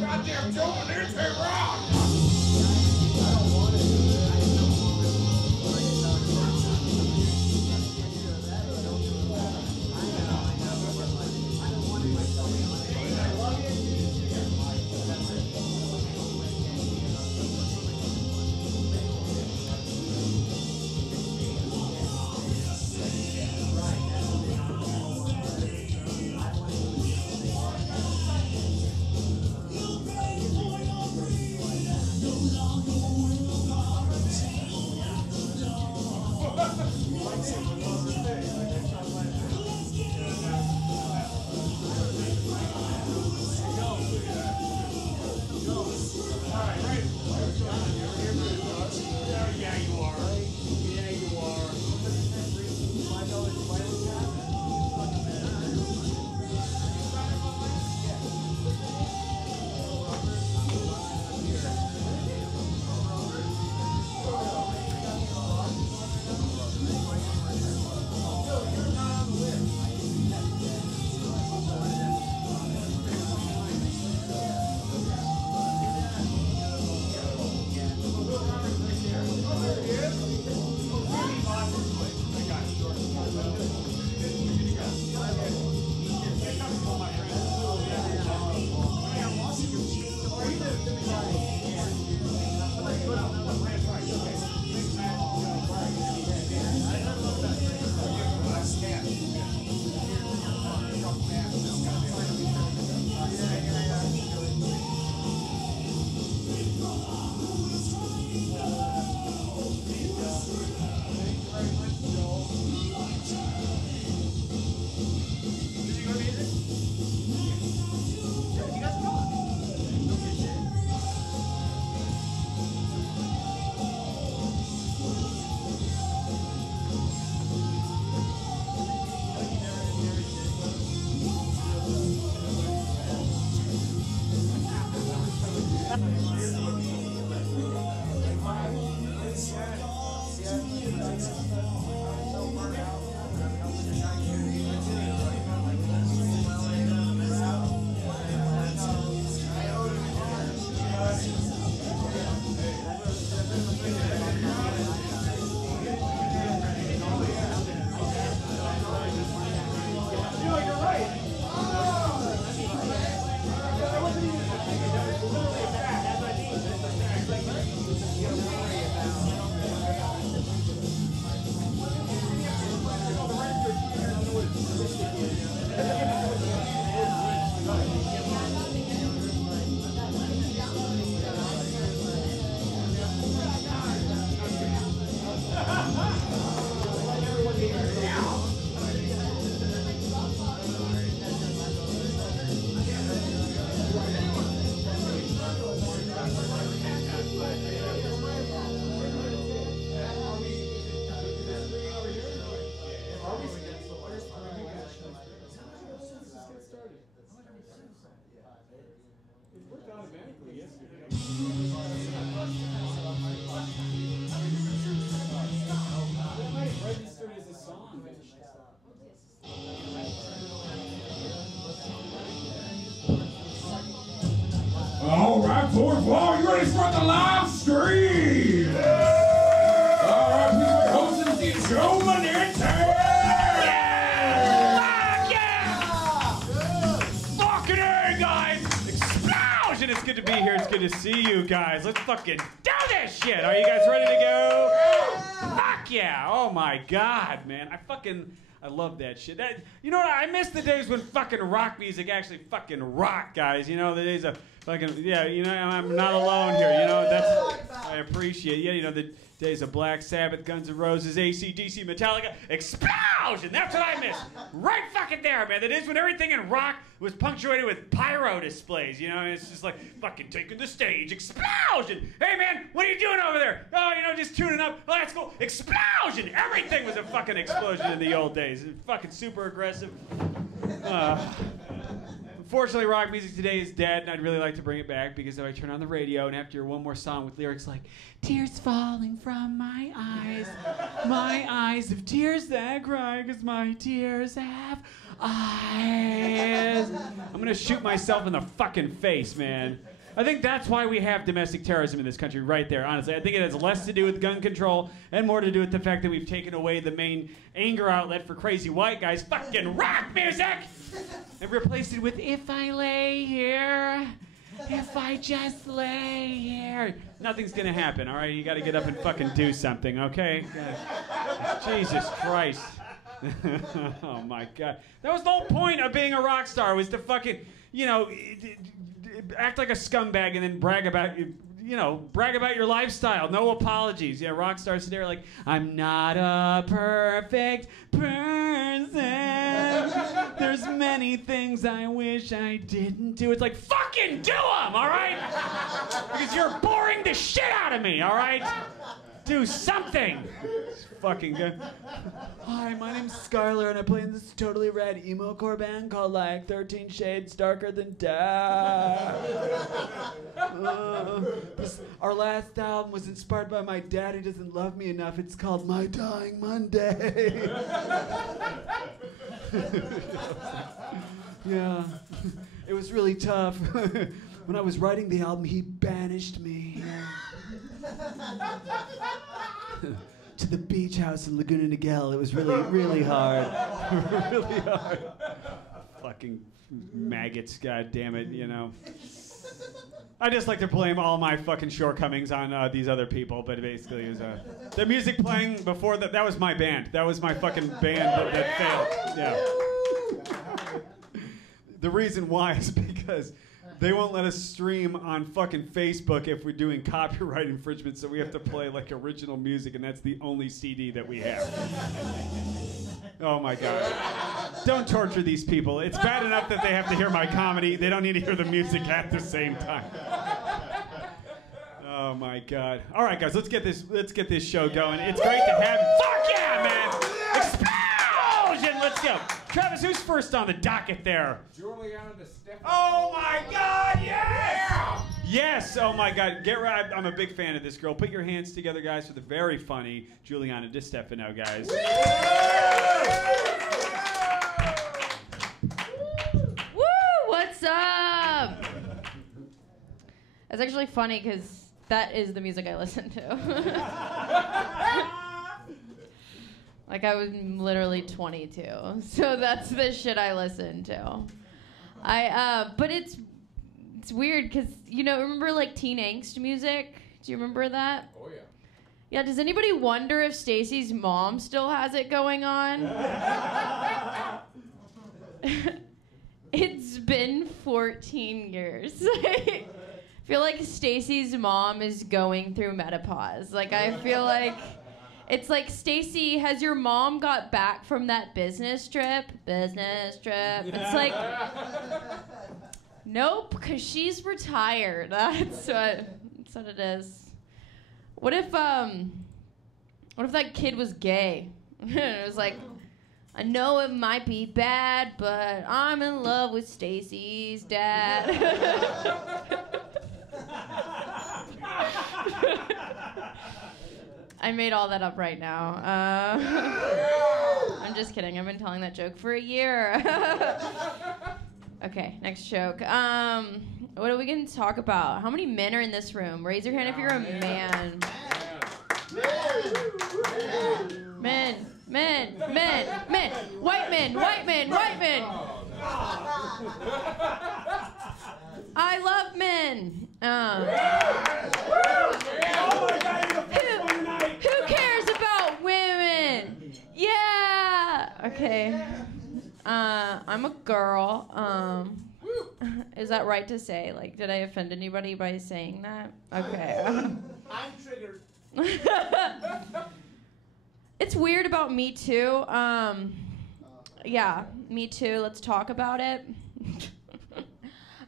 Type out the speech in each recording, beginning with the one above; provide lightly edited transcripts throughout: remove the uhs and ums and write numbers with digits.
Goddamn Joe Manente rock! All right, fourth wall, you ready to start the live stream? Yeah. All right, please hosting the Joe Manente. Yeah! Fucking hey, guys! Explosion! It's good to be here. It's good to see you guys. Let's fucking do this shit. Are you guys ready to go? Fuck yeah! Oh my god, man! I love that shit. You know what? I miss the days when fucking rock music actually fucking rock, guys. You know, the days of fucking, yeah, you know, I'm not alone here. You know, I appreciate, yeah, you know, the days of Black Sabbath, Guns N' Roses, AC/DC, Metallica, Explosion. That's what I miss. Right fucking there, man. The days when everything in rock was punctuated with pyro displays, you know, and it's just like fucking taking the stage, Explosion. Hey, man, what are you doing over there? Oh, you know, just tuning up. Oh, that's cool. Explosion. Everything was a fucking explosion in the old days. Fucking super aggressive. Unfortunately, rock music today is dead, and I'd really like to bring it back because if I turn on the radio and have to hear one more song with lyrics like, tears falling from my eyes of tears that cry because my tears have eyes. I'm gonna shoot myself in the fucking face, man. I think that's why we have domestic terrorism in this country right there, honestly. I think it has less to do with gun control and more to do with the fact that we've taken away the main anger outlet for crazy white guys, fucking rock music, and replaced it with if I lay here, if I just lay here. Nothing's gonna happen, all right? You gotta get up and fucking do something, okay? Jesus Christ. Oh my God. That was the whole point of being a rock star, was to fucking, you know, act like a scumbag and then brag about your lifestyle. No apologies. Yeah, rock stars today are like, I'm not a perfect person. There's many things I wish I didn't do. It's like, fucking do them, all right? Because you're boring the shit out of me, all right? Do something. It's fucking good. Hi, my name's Skylar, and I play in this totally rad emo-core band called, like, 13 Shades Darker Than Death. Our last album was inspired by my dad who doesn't love me enough. It's called My Dying Monday. Yeah, it was really tough. When I was writing the album, he banished me. To the beach house in Laguna Niguel. It was really, really hard. Really hard. Fucking maggots, god damn it, you know. I just like to blame all my fucking shortcomings on these other people, but basically it was the music playing before that was my band. That was my fucking band that failed. Yeah. The reason why is because they won't let us stream on fucking Facebook if we're doing copyright infringement, so we have to play like original music, and that's the only CD that we have. Oh my God. Don't torture these people. It's bad enough that they have to hear my comedy. They don't need to hear the music at the same time. Oh my God. All right, guys, let's get this show going. It's great to have you. Fuck yeah, man! Explosion! Let's go. Travis, who's first on the docket there? Juliana DeStefano. Oh my God, yes! Yeah! Yes, oh my God. Get right. I'm a big fan of this girl. Put your hands together, guys, for the very funny Juliana DeStefano, guys. Woo! What's up? It's actually funny because that is the music I listen to. Like, I was literally 22, so that's the shit I listen to. But it's weird because, you know, remember like teen angst music? Do you remember that? Oh yeah. Yeah. Does anybody wonder if Stacy's mom still has it going on? It's been 14 years. I feel like Stacy's mom is going through menopause. Like, I feel like it's like, Stacy, has your mom got back from that business trip? It's like, nope, because she's retired. That's what it is. What if that kid was gay? It was like, I know it might be bad, but I'm in love with Stacy's dad. I made all that up right now. I'm just kidding. I've been telling that joke for a year. Okay, next joke. What are we going to talk about? How many men are in this room? Raise your hand if you're a man. Men. White men. I love men. Who cares about women? Yeah. Okay. I'm a girl. Is that right to say? Like, did I offend anybody by saying that? Okay. I'm triggered. It's weird about Me Too. Yeah, Me Too. Let's talk about it.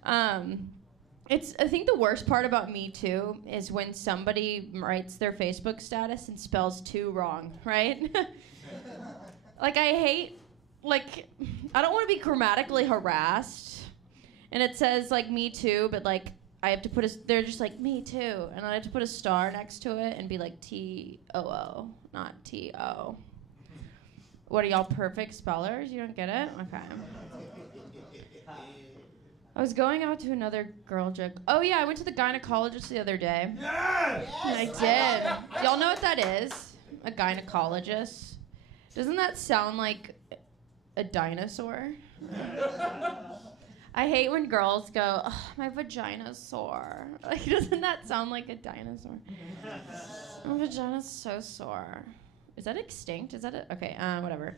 I think the worst part about Me Too is when somebody writes their Facebook status and spells "too" wrong, right? Like, I don't want to be grammatically harassed, and it says like "Me Too," but like I have to they're just like "Me Too," and I have to put a star next to it and be like "TOO," not "TO." What are y'all, perfect spellers? You don't get it? Okay. I was going out to another girl joke. Oh yeah, I went to the gynecologist the other day. Yes! I did. Y'all know what that is? A gynecologist. Doesn't that sound like a dinosaur? I hate when girls go, "Ugh, my vagina's sore." Like, doesn't that sound like a dinosaur? My vagina's so sore. Is that extinct? Is that it? Okay, whatever.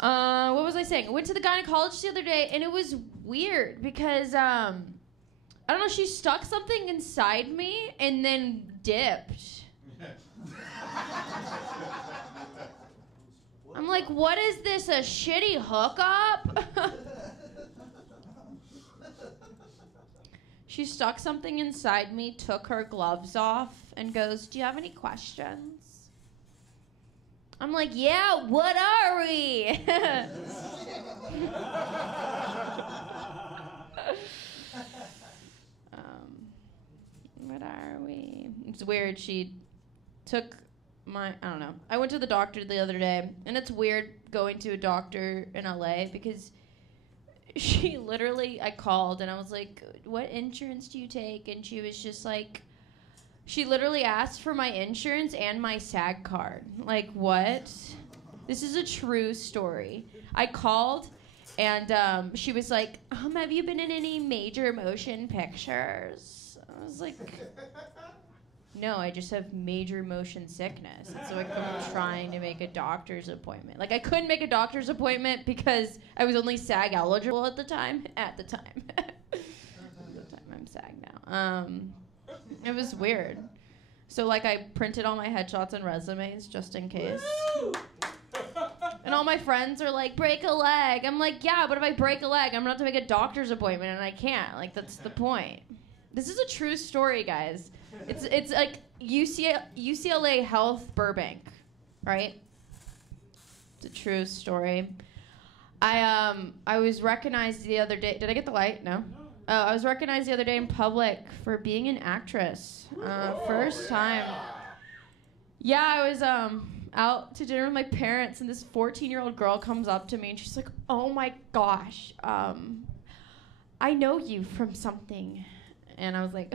What was I saying? I went to the gynecologist the other day, and it was weird because, I don't know, she stuck something inside me and then dipped. I'm like, what is this, a shitty hookup? She stuck something inside me, took her gloves off, and goes, "Do you have any questions?" I'm like, "Yeah, what are we?" What are we? It's weird. She took I don't know. I went to the doctor the other day, and it's weird going to a doctor in LA because she literally, I called and I was like, "What insurance do you take?" And she was just like, she literally asked for my insurance and my SAG card. Like, what? This is a true story. I called, and she was like, "Have you been in any major motion pictures?" I was like, "No, I just have major motion sickness." And so I'm trying to make a doctor's appointment. Like, I couldn't make a doctor's appointment because I was only SAG eligible at the time. At the time. I'm SAG now. It was weird. So, like, I printed all my headshots and resumes just in case. Woo! And all my friends are like, "Break a leg." I'm like, "Yeah, but if I break a leg, I'm going to have to make a doctor's appointment, and I can't." Like, that's the point. This is a true story, guys. It's like UCLA Health Burbank, right? It's a true story. I was recognized the other day. Did I get the light? No. I was recognized the other day in public for being an actress. First time. Yeah, I was out to dinner with my parents, and this 14-year-old girl comes up to me, and she's like, "Oh my gosh, I know you from something." And I was like,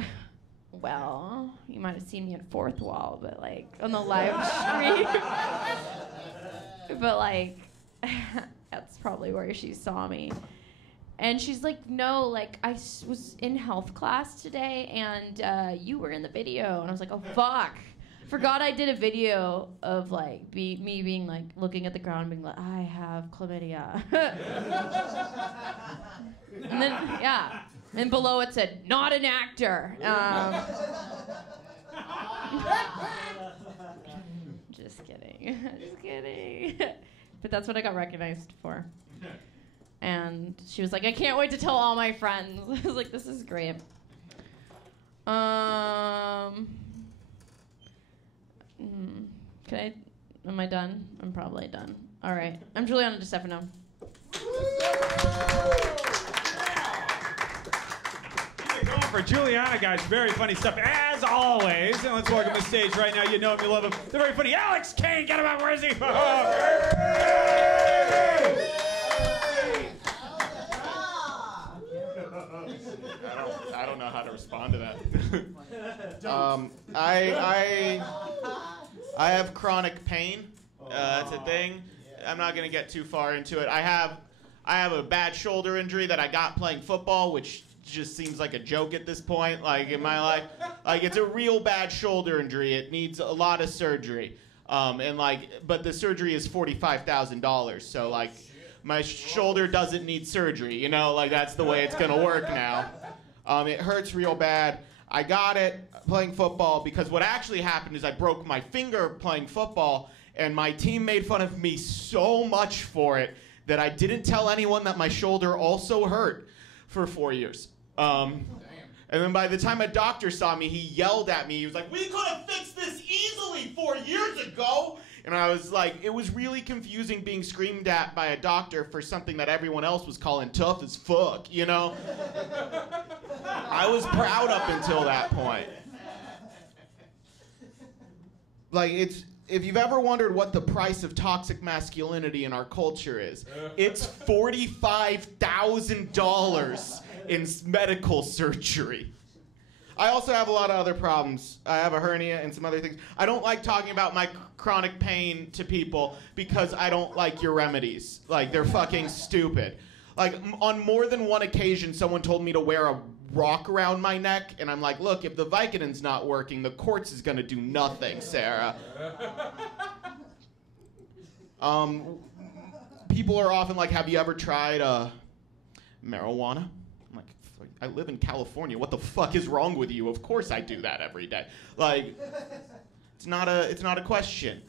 "Well, you might have seen me at Fourth Wall, but like on the live stream." But like, that's probably where she saw me. And she's like, "No, like I was in health class today, and you were in the video." And I was like, "Oh fuck, forgot I did a video of like me being like looking at the ground, and being like, I have chlamydia." And then yeah. And below it said, "Not an actor." Just kidding. Just kidding. But that's what I got recognized for. And she was like, "I can't wait to tell all my friends." I was like, "This is great." Am I done? I'm probably done. All right. I'm Juliana DeStefano. Going for Juliana, guys. Very funny stuff, as always. And let's welcome to the stage right now. You know him, you love him. The very funny Alex Kane. Get him out. Where is he? I don't know how to respond to that. I have chronic pain. That's a thing. I'm not gonna get too far into it. I have a bad shoulder injury that I got playing football, which just seems like a joke at this point. Like in my life, like it's a real bad shoulder injury. It needs a lot of surgery, but the surgery is $45,000. So like, my shoulder doesn't need surgery. You know, like that's the way it's gonna work now. It hurts real bad. I got it playing football because what actually happened is I broke my finger playing football, and my team made fun of me so much for it that I didn't tell anyone that my shoulder also hurt for 4 years. And then by the time a doctor saw me, he yelled at me. He was like, "We could have fixed this easily 4 years ago." And I was like, it was really confusing being screamed at by a doctor for something that everyone else was calling tough as fuck, you know? I was proud up until that point. Like, if you've ever wondered what the price of toxic masculinity in our culture is, it's $45,000 in medical surgery. I also have a lot of other problems. I have a hernia and some other things. I don't like talking about my chronic pain to people because I don't like your remedies. Like, they're fucking stupid. Like, on more than one occasion, someone told me to wear a rock around my neck, and I'm like, look, if the Vicodin's not working, the quartz is gonna do nothing, Sarah. People are often like, have you ever tried marijuana? I'm like, I live in California. What the fuck is wrong with you? Of course I do that every day. Like, it's not a question.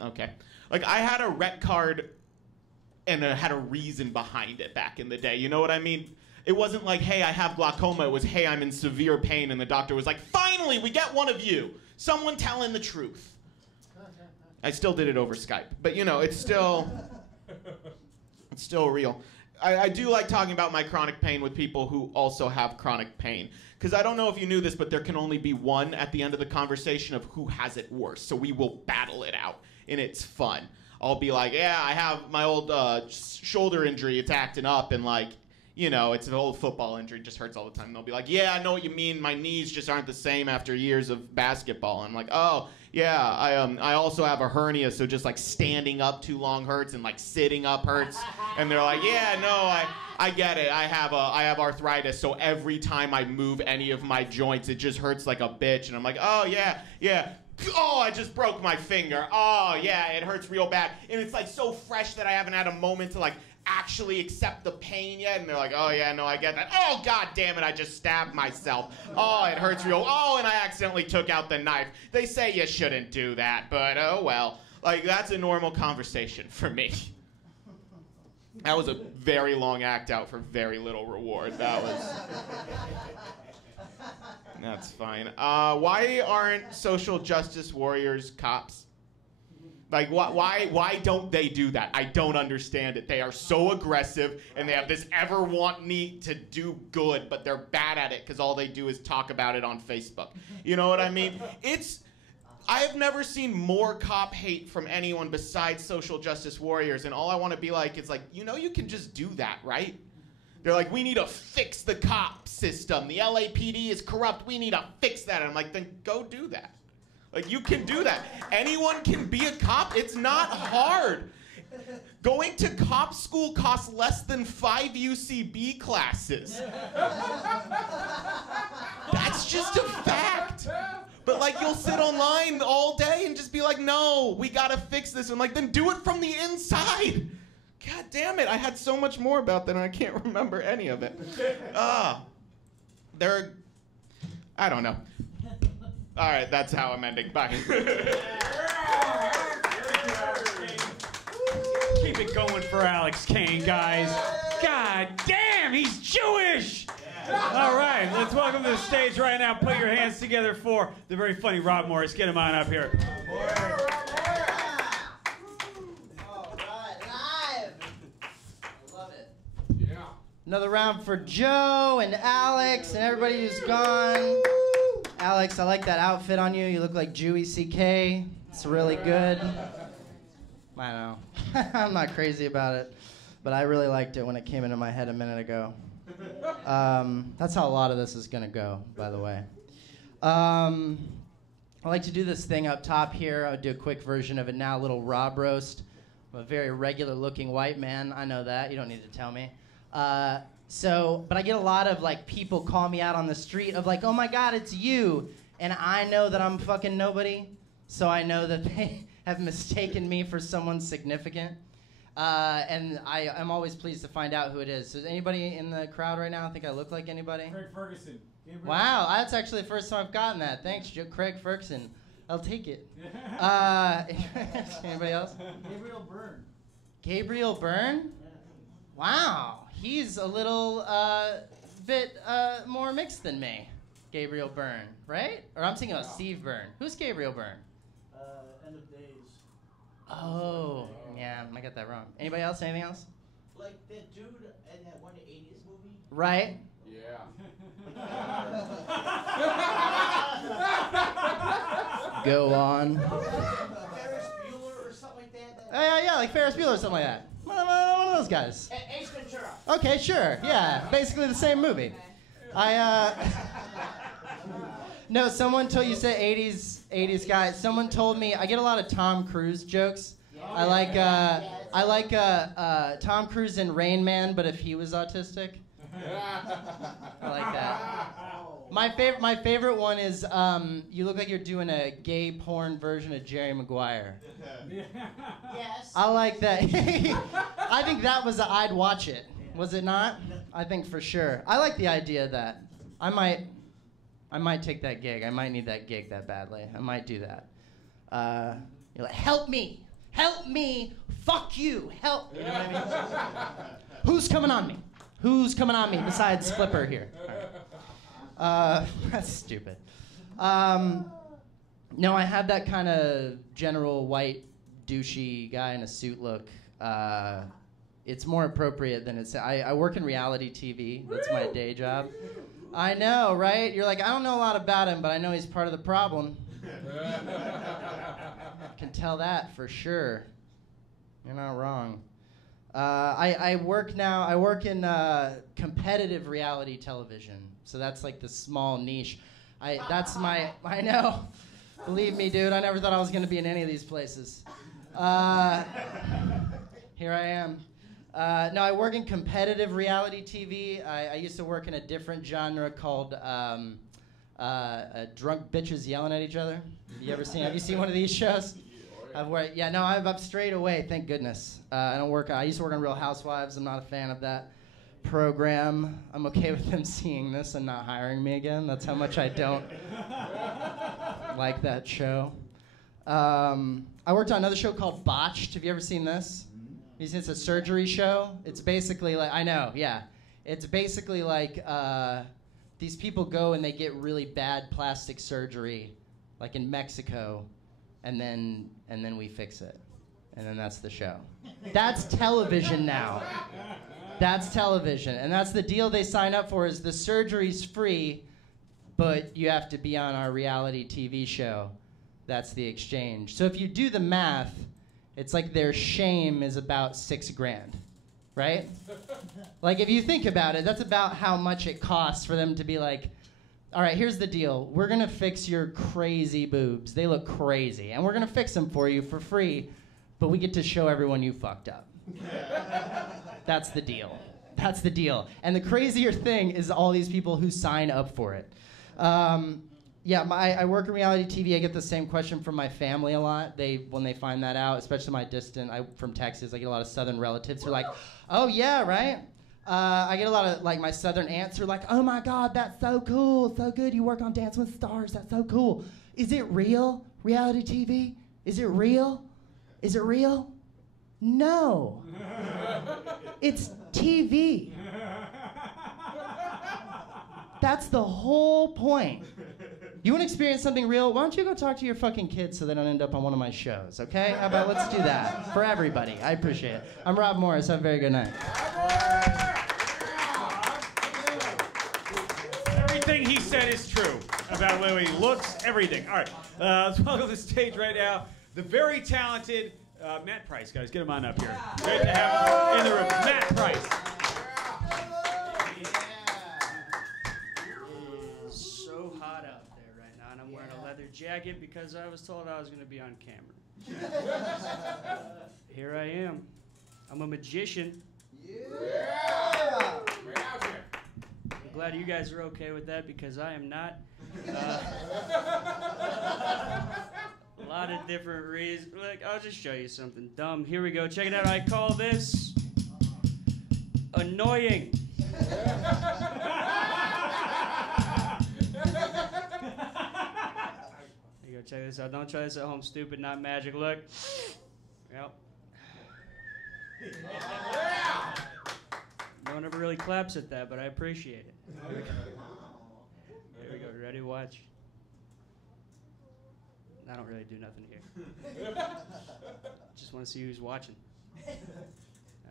Okay. Like, I had a rec card and it had a reason behind it back in the day. You know what I mean? It wasn't like, hey, I have glaucoma. It was, hey, I'm in severe pain. And the doctor was like, finally, we get one of you. Someone telling the truth. I still did it over Skype. But, you know, it's still real. I do like talking about my chronic pain with people who also have chronic pain. Because I don't know if you knew this, but there can only be one at the end of the conversation of who has it worse. So we will battle it out, and it's fun. I'll be like, yeah, I have my old shoulder injury. It's acting up, and like, you know, it's an old football injury. It just hurts all the time. And they'll be like, yeah, I know what you mean. My knees just aren't the same after years of basketball. And I'm like, oh, yeah, I also have a hernia, so just like standing up too long hurts and like sitting up hurts. And they're like, yeah, no, I get it. I have arthritis, so every time I move any of my joints, it just hurts like a bitch. And I'm like, oh, yeah. Oh, I just broke my finger. Oh, yeah, it hurts real bad. And it's like so fresh that I haven't had a moment to like actually accept the pain yet. And they're like, oh, yeah, no, I get that. Oh, God damn it, I just stabbed myself. Oh, it hurts real. Oh, and I accidentally took out the knife. They say you shouldn't do that, but oh, well. Like, that's a normal conversation for me. That was a very long act out for very little reward. That's fine. Why aren't social justice warriors cops? Like, why don't they do that? I don't understand it. They are so aggressive, and they have this ever-want need to do good, but they're bad at it because all they do is talk about it on Facebook. You know what I mean? I have never seen more cop hate from anyone besides social justice warriors, and all I want to be like is like, you know you can just do that, right? They're like, we need to fix the cop system. The LAPD is corrupt. We need to fix that. And I'm like, then go do that. Like, you can do that. Anyone can be a cop. It's not hard. Going to cop school costs less than 5 UCB classes. That's just a fact. But, like, you'll sit online all day and just be like, no, we gotta fix this. And, like, then do it from the inside. God damn it, I had so much more about that and I can't remember any of it. I don't know. All right, that's how I'm ending. Bye. Keep it going for Alex Kane, guys. God damn, he's Jewish! All right, let's welcome to the stage right now. Put your hands together for the very funny Rob Morris. Get him on up here. Another round for Joe and Alex and everybody who's gone. Alex, I like that outfit on you. You look like Jewy CK. It's really good. I know. I'm not crazy about it, but I really liked it when it came into my head a minute ago. That's how a lot of this is going to go, by the way. I like to do this thing up top here. I'll do a quick version of it now, a little Rob roast. I'm a very regular-looking white man. I know that. You don't need to tell me. But I get a lot of like people call me out on the street of like, oh my God, it's you. And I know that I'm fucking nobody. So I know that they have mistaken me for someone significant. And I'm always pleased to find out who it is. Does anybody in the crowd right now think I look like anybody? Craig Ferguson. Wow, that's actually the first time I've gotten that. Thanks, Craig Ferguson. I'll take it. Anybody else? Gabriel Byrne. Gabriel Byrne? Wow, he's a little bit more mixed than me. Gabriel Byrne, right? Or I'm thinking about Steve Byrne. Who's Gabriel Byrne? End of Days. Oh, yeah, I got that wrong. Anybody else? Anything else? Like that dude in that one 80s movie. Right? Yeah. Go on. Ferris Bueller or something like that. Yeah, like Ferris Bueller or something like that. One of those guys. Ace Ventura. Okay, sure. Yeah, basically the same movie. No, someone told you said 80s guy. Someone told me I get a lot of Tom Cruise jokes. I like Tom Cruise in Rain Man, but if he was autistic. I like that. My favorite one is you look like you're doing a gay porn version of Jerry Maguire. Yes. I like that. I think that was I'd watch it. Was it not? I think for sure. I like the idea of that. I might take that gig. I might need that gig that badly. I might do that. You're like, help me, fuck you, help. You know what I mean? Who's coming on me? Who's coming on me besides Flipper here? Right. That's stupid. No, I have that kind of general white douchey guy in a suit look. It's more appropriate than it's. I work in reality TV. That's my day job. I know, right? You're like, I don't know a lot about him, but I know he's part of the problem. Can tell that for sure. You're not wrong. I work now. I work in competitive reality television, so that's like the small niche. That's my. I know. Believe me, dude. I never thought I was gonna be in any of these places. Here I am. No, I work in competitive reality TV. I used to work in a different genre called drunk bitches yelling at each other. Have you seen one of these shows? I've worked. Yeah, no, I'm straight away. Thank goodness. I don't work. I used to work on Real Housewives. I'm not a fan of that program. I'm okay with them seeing this and not hiring me again. That's how much I don't like that show. I worked on another show called Botched. Have you ever seen this? It's a surgery show. It's basically like, I know, yeah. It's basically like these people go and they get really bad plastic surgery, like in Mexico, and then we fix it. And then that's the show. That's television now. That's television. And that's the deal they sign up for is the surgery's free, but you have to be on our reality TV show. That's the exchange. So if you do the math, it's like their shame is about $6,000, right? Like if you think about it, that's about how much it costs for them to be like, all right, here's the deal. We're gonna fix your crazy boobs. They look crazy, and we're gonna fix them for you for free, but we get to show everyone you fucked up. That's the deal. That's the deal. And the crazier thing is all these people who sign up for it. Yeah, I work in reality TV. I get the same question from my family a lot. When they find that out, especially my from Texas, I get a lot of Southern relatives who are like, "Oh yeah, right." I get a lot of like my Southern aunts who are like, "Oh my God, that's so cool, so good. You work on Dancing with Stars. That's so cool. Is it real? Reality TV? Is it real? Is it real? No. It's TV. That's the whole point. You want to experience something real? Why don't you go talk to your fucking kids so they don't end up on one of my shows, okay? How about let's do that for everybody. I appreciate it. I'm Rob Morris. Have a very good night. Everything he said is true about the way he looks, everything. All right, let's welcome to the stage right now the very talented Matt Price, guys. Get him on up here. Great to have him in the room. Matt Price. So hot out there right now, and I'm wearing a leather jacket because I was told I was going to be on camera. Here I am. I'm a magician. I'm glad you guys are okay with that because I am not. lot of different reasons. Look, I'll just show you something dumb. Here we go. Check it out. I call this annoying. Here you go. Check this out. Don't try this at home. Stupid, not magic. Look. Yep. No one ever really claps at that, but I appreciate it. Here we go. Ready? Watch. I don't really do nothing here. Just want to see who's watching.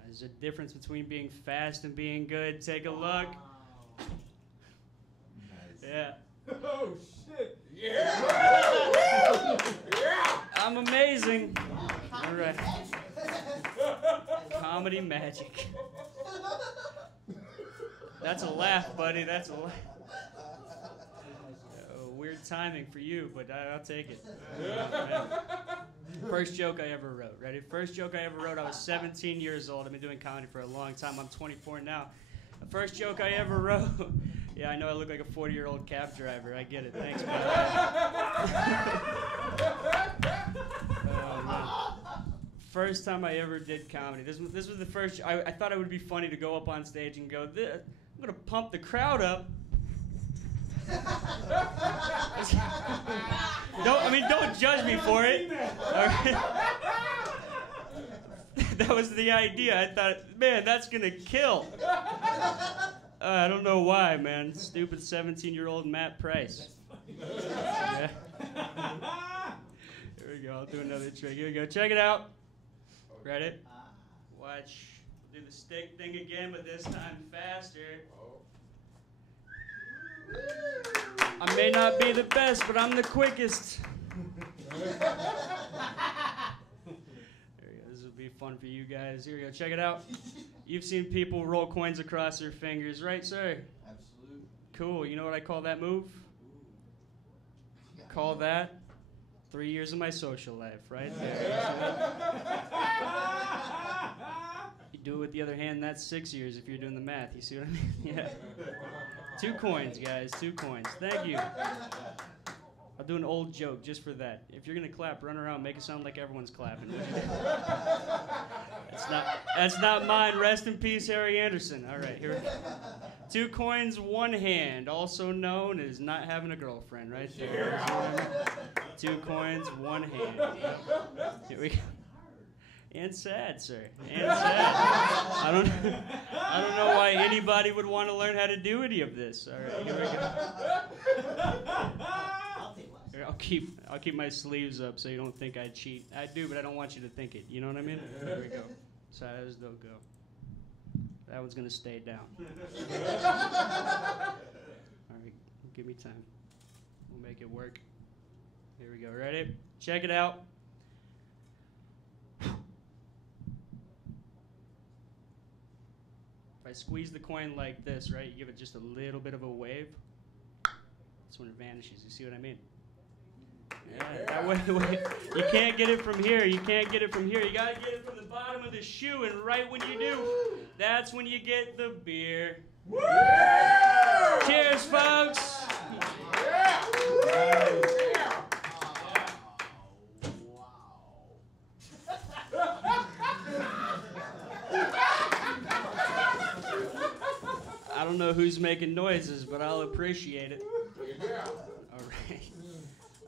There's a difference between being fast and being good. Take a look. Yeah. Oh, shit. I'm amazing. All right. Comedy magic. That's a laugh, buddy. That's a laugh. Weird timing for you, but I'll take it. First joke I ever wrote. Ready? First joke I ever wrote, I was 17 years old. I've been doing comedy for a long time. I'm 24 now. The first joke I ever wrote. Yeah, I know I look like a 40-year-old cab driver. I get it. Thanks, man. Oh, man. First time I ever did comedy. This was the first. I thought it would be funny to go up on stage and go, I'm gonna pump the crowd up. Don't judge me for it. Right. That was the idea. I thought, man, that's gonna kill. I don't know why, man. Stupid 17-year-old Matt Price. Yeah. Here we go. I'll do another trick. Here we go. Check it out. Ready? Watch. Do the stick thing again, but this time faster. I may not be the best, but I'm the quickest. There we go. This will be fun for you guys. Here we go. Check it out. You've seen people roll coins across their fingers, right, sir? Absolutely. Cool. You know what I call that move? Call that 3 years of my social life, right there. You do it with the other hand, that's 6 years if you're doing the math. You see what I mean? Yeah. 2 coins, guys. 2 coins. Thank you. I'll do an old joke just for that. If you're gonna clap, run around, make it sound like everyone's clapping. That's not mine. Rest in peace, Harry Anderson. All right, here we go. 2 coins, 1 hand, also known as not having a girlfriend, right there. 2 coins, 1 hand. Here we go. And sad, sir. And sad. I don't know why anybody would want to learn how to do any of this. All right, here we go. Here, I'll keep my sleeves up so you don't think I cheat. I do, but I don't want you to think it. You know what I mean? There we go. Sides don't go. That one's gonna stay down. All right, give me time. We'll make it work. Here we go. Ready? Check it out. If I squeeze the coin like this, right, you give it just a little bit of a wave. That's when it vanishes. You see what I mean? Yeah, that way, you can't get it from here. You can't get it from here. You gotta get it from the bottom of the shoe, and right when you do, that's when you get the beer. Cheers, folks. I don't know who's making noises, but I'll appreciate it. All right.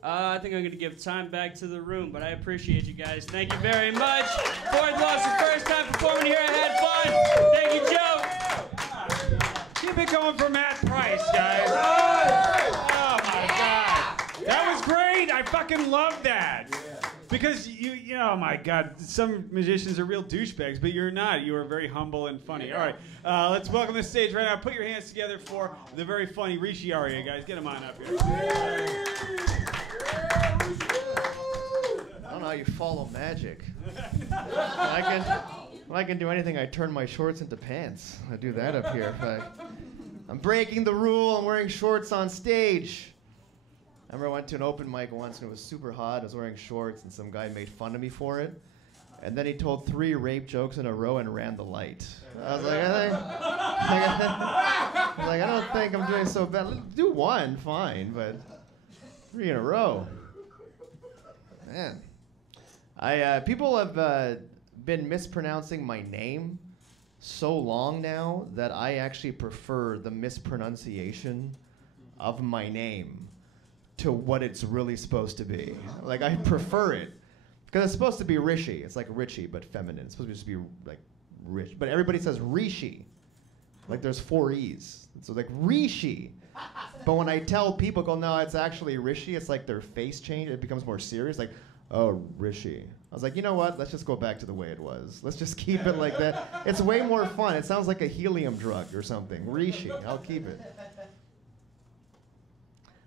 I think I'm going to give time back to the room, but I appreciate you guys. Thank you very much. Fourth Loss, the first time performing here. I had fun. Thank you, Joe. Keep it going for Matt Price, guys. Oh, my God. That was great. I fucking love that. Because you know, oh my God, some musicians are real douchebags, but you're not. You are very humble and funny. All right, let's welcome the stage right now. Put your hands together for the very funny Rishi Aria, guys. Get him on up here. I don't know how you follow magic. When I can do anything, I turn my shorts into pants. I do that up here. I'm breaking the rule. I'm wearing shorts on stage. I remember I went to an open mic once and it was super hot. I was wearing shorts and some guy made fun of me for it. And then he told 3 rape jokes in a row and ran the light. I was like, I don't think I'm doing so bad. Do 1, fine, but 3 in a row. Man. People have been mispronouncing my name so long now that I actually prefer the mispronunciation of my name to what it's really supposed to be. Like, I prefer it. Because it's supposed to be Rishi. It's like Richie, but feminine. It's supposed to just be like rich. But everybody says Rishi. Like there's 4 E's. So like Rishi. But when I tell people, go, no, it's actually Rishi, it's like their face change. It becomes more serious. Like, oh, Rishi. I was like, you know what? Let's just go back to the way it was. Let's just keep it like that. It's way more fun. It sounds like a helium drug or something. Rishi. I'll keep it.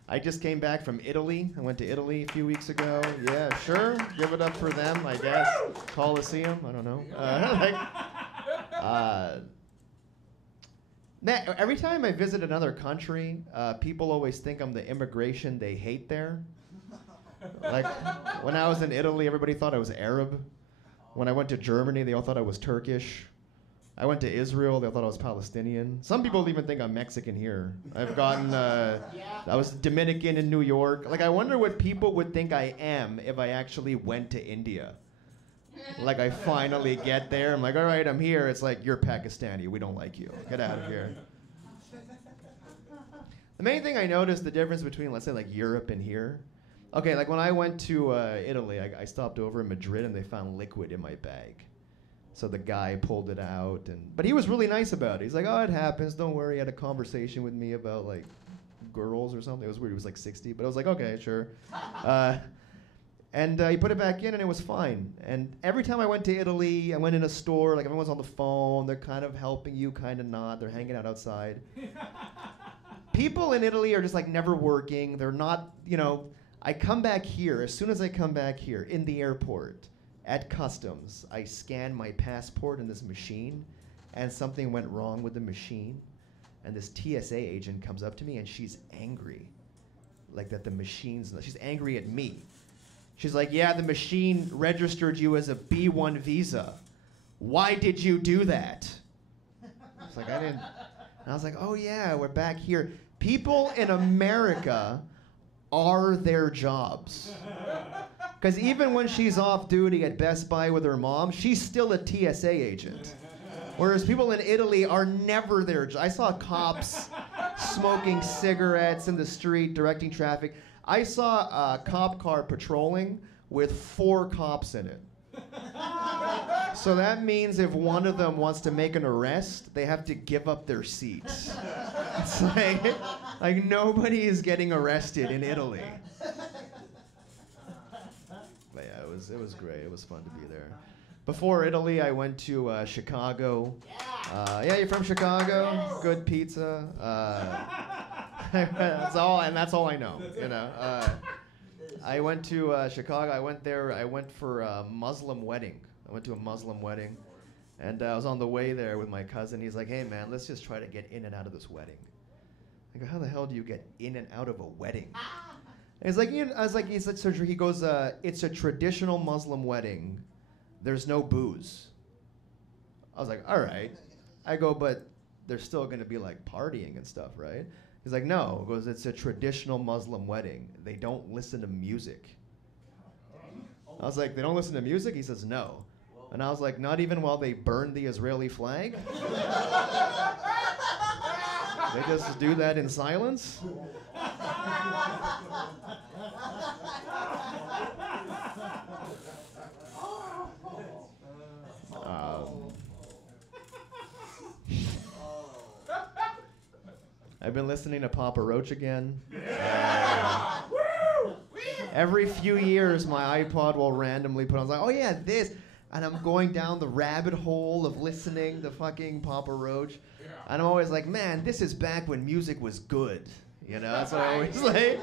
I just came back from Italy. I went to Italy a few weeks ago. Yeah, sure. Give it up for them, I guess. Colosseum. I don't know. Every time I visit another country, people always think I'm the immigration they hate there. Like, when I was in Italy, everybody thought I was Arab. When I went to Germany, they all thought I was Turkish. I went to Israel, they all thought I was Palestinian. Some people even think I'm Mexican here. I've gotten, I was Dominican in New York. Like, I wonder what people would think I am if I actually went to India. Like, I finally get there, I'm like, all right, I'm here. It's like, you're Pakistani, we don't like you. Get out of here. The main thing I noticed, the difference between, let's say, like, Europe and here. Okay, like, when I went to Italy, I stopped over in Madrid, and they found liquid in my bag. So the guy pulled it out, but he was really nice about it. He's like, oh, it happens, don't worry. He had a conversation with me about, like, girls or something. It was weird, he was like 60, but I was like, okay, sure. And he put it back in, and it was fine. And every time I went to Italy, I went in a store, like, everyone's on the phone, they're kind of helping you, kind of not, they're hanging out outside. People in Italy are just, like, never working, they're not, you know, I come back here, as soon as I come back here, in the airport, at customs, I scan my passport in this machine, and something went wrong with the machine, and this TSA agent comes up to me, and she's angry, like that the machine's, she's angry at me. She's like, yeah, the machine registered you as a B1 visa. Why did you do that? I was like, I didn't. And I was like, oh yeah, we're back here. People in America are their jobs. Because even when she's off duty at Best Buy with her mom, she's still a TSA agent. Whereas people in Italy are never their jobs. I saw cops smoking cigarettes in the street, directing traffic. I saw a cop car patrolling with 4 cops in it. So that means if one of them wants to make an arrest, they have to give up their seats. It's like nobody is getting arrested in Italy. But yeah, it was great. It was fun to be there. Before Italy, I went to Chicago. Yeah, you're from Chicago? Good pizza. That's all I know. You know. I went to Chicago. I went there. I went for a Muslim wedding. I went to a Muslim wedding, and I was on the way there with my cousin. He's like, "Hey, man, let's just try to get in and out of this wedding." I go, "How the hell do you get in and out of a wedding?" And he's like, I was like, he goes, "It's a traditional Muslim wedding. There's no booze." I was like, "All right." I go, "But there's still going to be like partying and stuff, right?" He's like, "No." He goes, "It's a traditional Muslim wedding. They don't listen to music." I was like, "They don't listen to music?" He says, "No." And I was like, "Not even while they burn the Israeli flag?" They just do that in silence? I've been listening to Papa Roach again. Every few years, my iPod will randomly put on, I was like, oh yeah, this. And I'm going down the rabbit hole of listening to fucking Papa Roach. And I'm always like, man, this is back when music was good. You know, that's what I always say.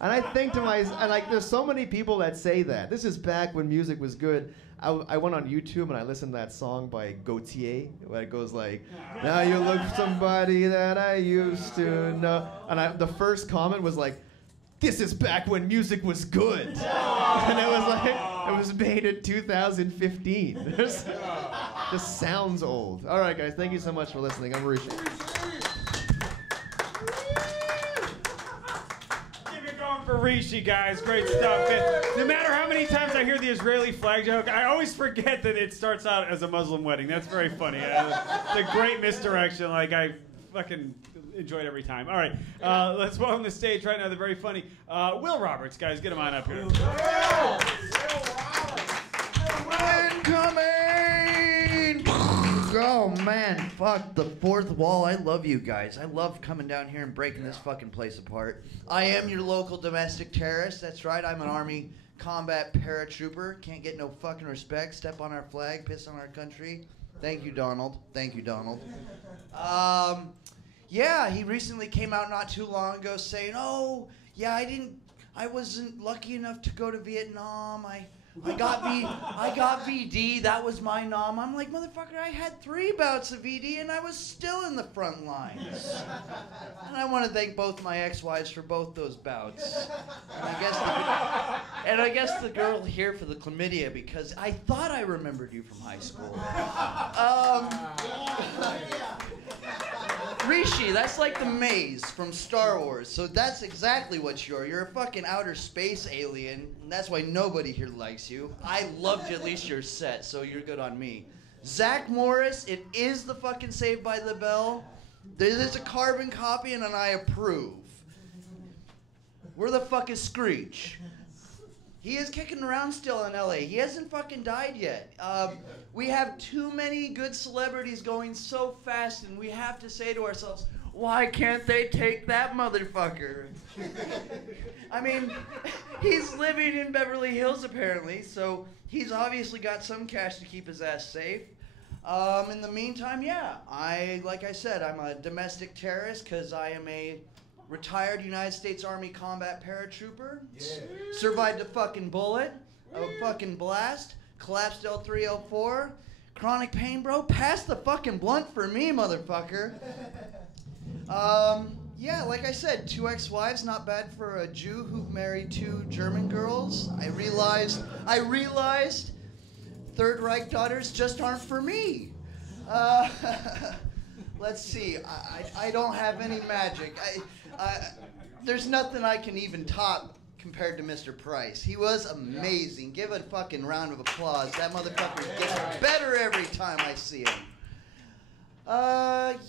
And I think to myself, and like, there's so many people that say that. This is back when music was good. I went on YouTube and I listened to that song by Gautier, where it goes like, now you look somebody that I used to know. And the first comment was like, this is back when music was good. And it was like, it was made in 2015. Just sounds old. All right, guys, thank you so much for listening. I'm Rishi. Keep it going, for Rishi, guys. Great stuff. Man. No matter how many times I hear the Israeli flag joke, I always forget that it starts out as a Muslim wedding. That's very funny. It's a great misdirection. Like, I fucking enjoy it every time. All right, let's welcome the stage right now. They're very funny. Will Roberts, guys, get him on up here. Incoming! Oh man, fuck the fourth wall. I love you guys. I love coming down here and breaking this fucking place apart. I am your local domestic terrorist. That's right. I'm an Army combat paratrooper. Can't get no fucking respect. Step on our flag, piss on our country. Thank you, Donald. Thank you, Donald. Yeah, he recently came out not too long ago saying, "Oh, yeah, I wasn't lucky enough to go to Vietnam. I got VD. That was my nom." I'm like, motherfucker, I had 3 bouts of VD and I was still in the front lines. And I want to thank both my ex-wives for both those bouts. And I guess the girl here for the chlamydia, because I thought I remembered you from high school. Rishi, that's like the maze from Star Wars. So that's exactly what you are. You're a fucking outer space alien, and that's why nobody here likes you. I loved at least your set, so you're good on me. Zach Morris, it is the fucking Saved by the Bell. There's a carbon copy, and I approve. Where the fuck is Screech? He is kicking around still in LA. He hasn't fucking died yet. We have too many good celebrities going so fast, and we have to say to ourselves, why can't they take that motherfucker? I mean, he's living in Beverly Hills apparently, so he's obviously got some cash to keep his ass safe. In the meantime, yeah, like I said, I'm a domestic terrorist because I am a retired United States Army combat paratrooper. Yeah. Survived a fucking bullet, a fucking blast, collapsed L3, chronic pain, bro. Pass the fucking blunt for me, motherfucker. Yeah, like I said, 2 ex-wives, not bad for a Jew who married 2 German girls. I realized Third Reich daughters just aren't for me. Let's see, I don't have any magic. There's nothing I can even top compared to Mr. Price. He was amazing. Give a fucking round of applause. That motherfucker gets better every time I see him.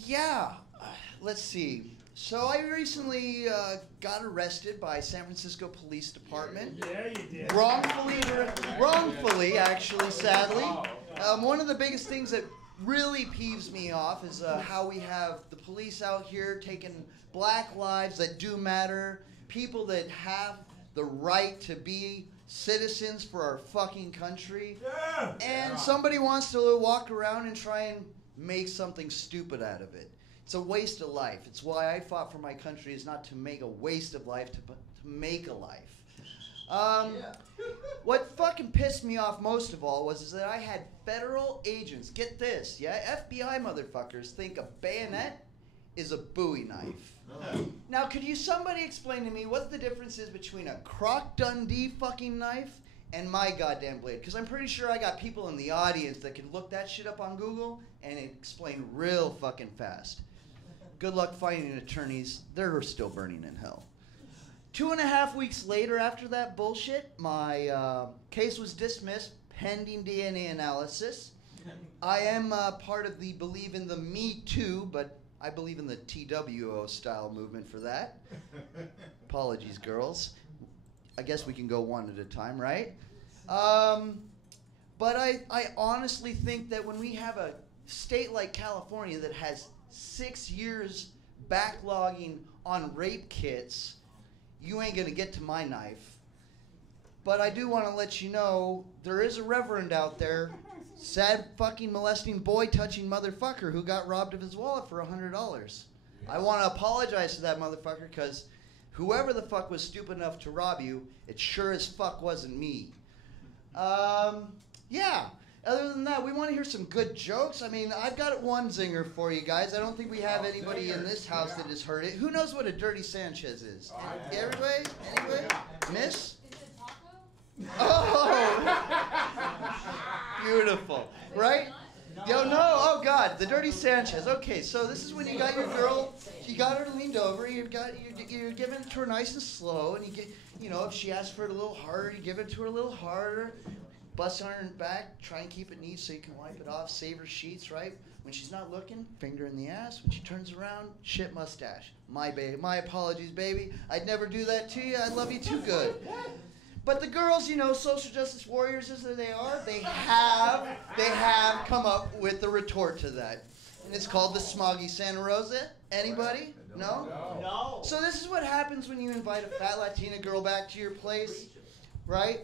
Yeah. Let's see. So I recently got arrested by San Francisco Police Department. Yeah, you did. Wrongfully, actually, sadly. One of the biggest things that really peeves me off is how we have the police out here taking black lives that do matter, people that have the right to be citizens for our fucking country, and somebody wants to walk around and try and make something stupid out of it. It's a waste of life. It's why I fought for my country, is not to make a waste of life, to make a life. What fucking pissed me off most of all is that I had federal agents, get this, yeah, FBI motherfuckers think a bayonet is a Bowie knife. Now, could somebody explain to me what the difference is between a Croc Dundee fucking knife and my goddamn blade? Because I'm pretty sure I got people in the audience that can look that shit up on Google and explain real fucking fast. Good luck finding attorneys. They're still burning in hell. 2.5 weeks later after that bullshit, my case was dismissed pending DNA analysis. I am part of the Believe in the Me Too, but I believe in the TWO style movement for that. Apologies, girls. I guess we can go one at a time, right? But I honestly think that when we have a state like California that has 6 years backlogging on rape kits, you ain't gonna get to my knife. But I do want to let you know there is a reverend out there, sad fucking molesting boy touching motherfucker who got robbed of his wallet for $100. I want to apologize to that motherfucker because whoever the fuck was stupid enough to rob you, it sure as fuck wasn't me. Yeah. Other than that, we want to hear some good jokes. I mean, I've got one zinger for you guys. I don't think we have anybody in this house that has heard it. Who knows what a Dirty Sanchez is? Everybody? Anybody? Miss? Oh! Beautiful. Right? Yo, no, oh God, the Dirty Sanchez. Okay, so this is when you got your girl, you got her leaned over, you're giving it to her nice and slow, and if she asks for it a little harder, you give it to her a little harder. Bust on her back, try and keep it neat so you can wipe it off, save her sheets, right? When she's not looking, finger in the ass. When she turns around, shit mustache. My apologies, baby. I'd never do that to you. I love you too good. But the girls, social justice warriors as they are, they have come up with the retort to that. And it's called the Smoggy Santa Rosa. Anybody? No? No. So this is what happens when you invite a fat Latina girl back to your place, right?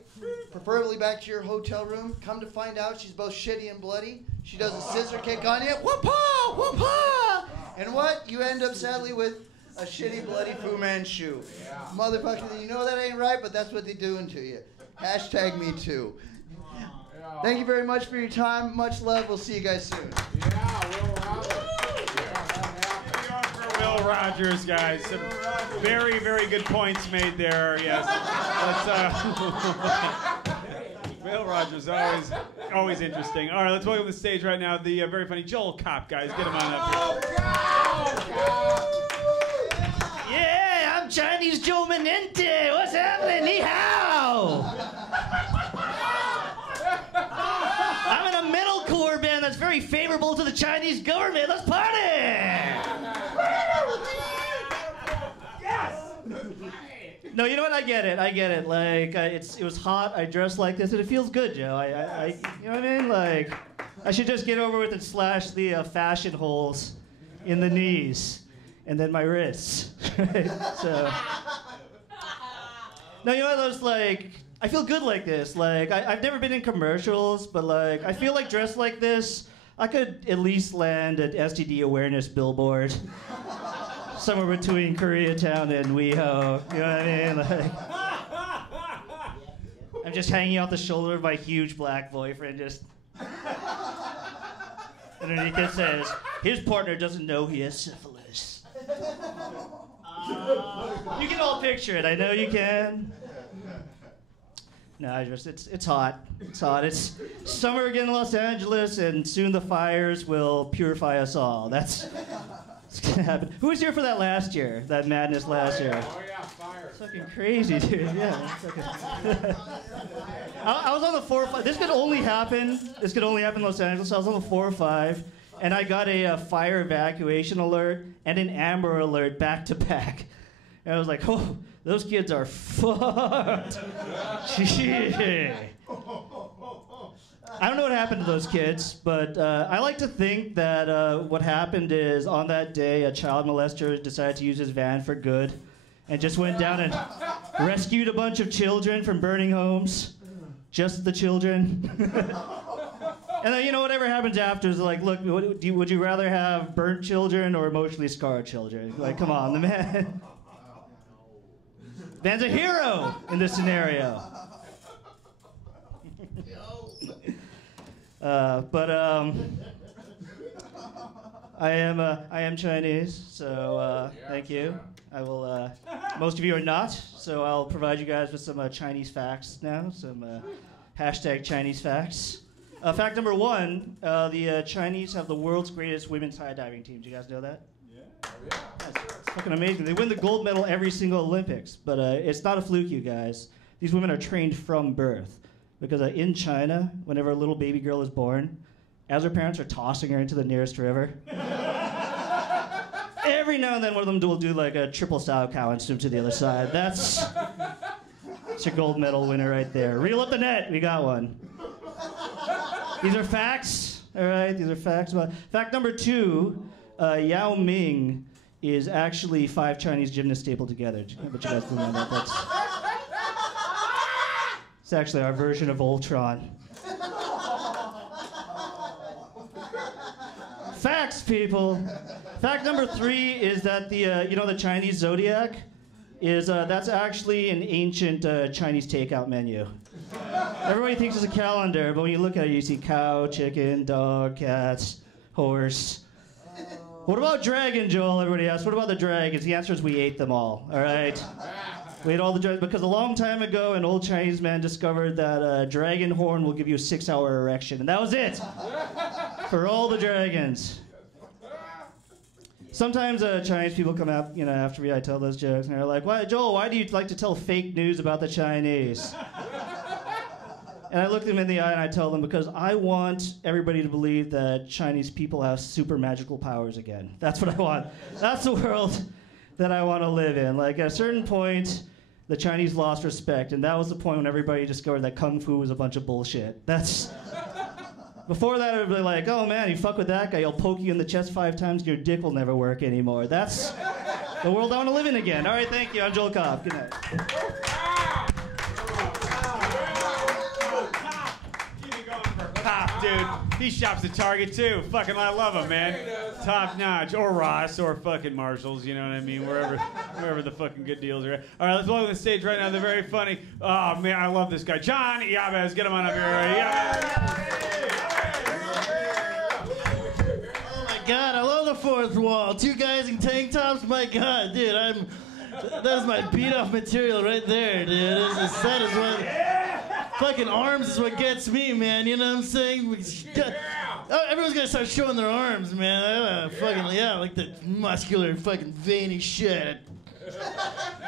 Preferably back to your hotel room. Come to find out she's both shitty and bloody. She does a scissor kick on you. Whoop-ha! Whoop-ha! And what? You end up sadly with a shitty, bloody Fu Manchu. Motherfucker, you know that ain't right, but that's what they're doing to you. Hashtag me too. Thank you very much for your time. Much love. We'll see you guys soon. Will Rogers, guys. Some very, very good points made there. Yes. Will Rogers, always interesting. All right, let's welcome to the stage right now the very funny Joel Kopp, guys. Get him on up here. Yeah, I'm Chinese Joe Menente. What's happening? Ni hao. I'm in a metalcore band that's very favorable to the Chinese government. Let's party! Yes! No, you know what? I get it. Like, it was hot. I dressed like this, and it feels good, Joe. You know what I mean? Like, I should just get over with and slash the fashion holes in the knees, and then my wrists. Right? So, no, you know those like. I feel good like this. Like, I've never been in commercials, but like, I feel like dressed like this, I could at least land an STD awareness billboard. Somewhere between Koreatown and WeHo. You know what I mean? Like, I'm just hanging out the shoulder of my huge black boyfriend, just. Underneath it says, his partner doesn't know he has syphilis. You can all picture it. I know you can. No, it's hot. It's hot. It's summer again in Los Angeles, and soon the fires will purify us all. That's what's gonna happen. Who was here for that last year? That madness last year? Oh yeah, fire. It's fucking crazy, dude. Yeah. I was on the 405. This could only happen in Los Angeles. I was on the 405, and I got a fire evacuation alert and an Amber alert back to back. And I was like, oh. Those kids are fucked. Shit. I don't know what happened to those kids, but I like to think that what happened is on that day, a child molester decided to use his van for good and just went down and rescued a bunch of children from burning homes. Just the children. And then, whatever happens after is like, look, would you rather have burnt children or emotionally scarred children? Like, come on, the man. Van's a hero in this scenario. I am Chinese, so thank you. I will. Most of you are not, so I'll provide you guys with some Chinese facts now. Some hashtag Chinese facts. Fact number one: the Chinese have the world's greatest women's high diving team. Do you guys know that? It's fucking amazing. They win the gold medal every single Olympics, but it's not a fluke, you guys. These women are trained from birth. Because in China, whenever a little baby girl is born, as her parents are tossing her into the nearest river, every now and then one of them will do like a triple sow cow and swim to the other side. That's your gold medal winner right there. Reel up the net. We got one. These are facts. All right, these are facts. Fact number two, Yao Ming is actually 5 Chinese gymnasts stapled together. But you guys didn't know that. It's actually our version of Voltron. Facts, people. Fact number 3 is that the Chinese zodiac is that's actually an ancient Chinese takeout menu. Everybody thinks it's a calendar, but when you look at it, you see cow, chicken, dog, cats, horse. What about dragon, Joel? Everybody asks, what about the dragons? The answer is we ate them all right? We ate all the dragons, because a long time ago, an old Chinese man discovered that a dragon horn will give you a 6-hour erection, and that was it. For all the dragons. Sometimes Chinese people come out, after me, I tell those jokes, and they're like, "Why, Joel, why do you like to tell fake news about the Chinese?" And I look them in the eye and I tell them, because I want everybody to believe that Chinese people have super magical powers again. That's what I want. That's the world that I want to live in. Like, at a certain point, the Chinese lost respect, and that was the point when everybody discovered that Kung Fu was a bunch of bullshit. Before that, it would be like, "Oh man, you fuck with that guy, he'll poke you in the chest 5 times and your dick will never work anymore." That's the world I want to live in again. All right, thank you. I'm Joel Cobb. Good night. Pop, dude. He shops at Target too. Fucking, I love him, man. Top notch. Or Ross, or fucking Marshalls. You know what I mean? Wherever the fucking good deals are at. All right, let's welcome to the stage right now. They're very funny. Oh man, I love this guy, John Yabez. Get him on up here. Oh my God, I love the fourth wall. 2 guys in tank tops. My God, dude, that is my beat off material right there, dude. That is what. Fucking arms is what gets me, man. You know what I'm saying? Everyone's gonna start showing their arms, man. Like the muscular, fucking veiny shit.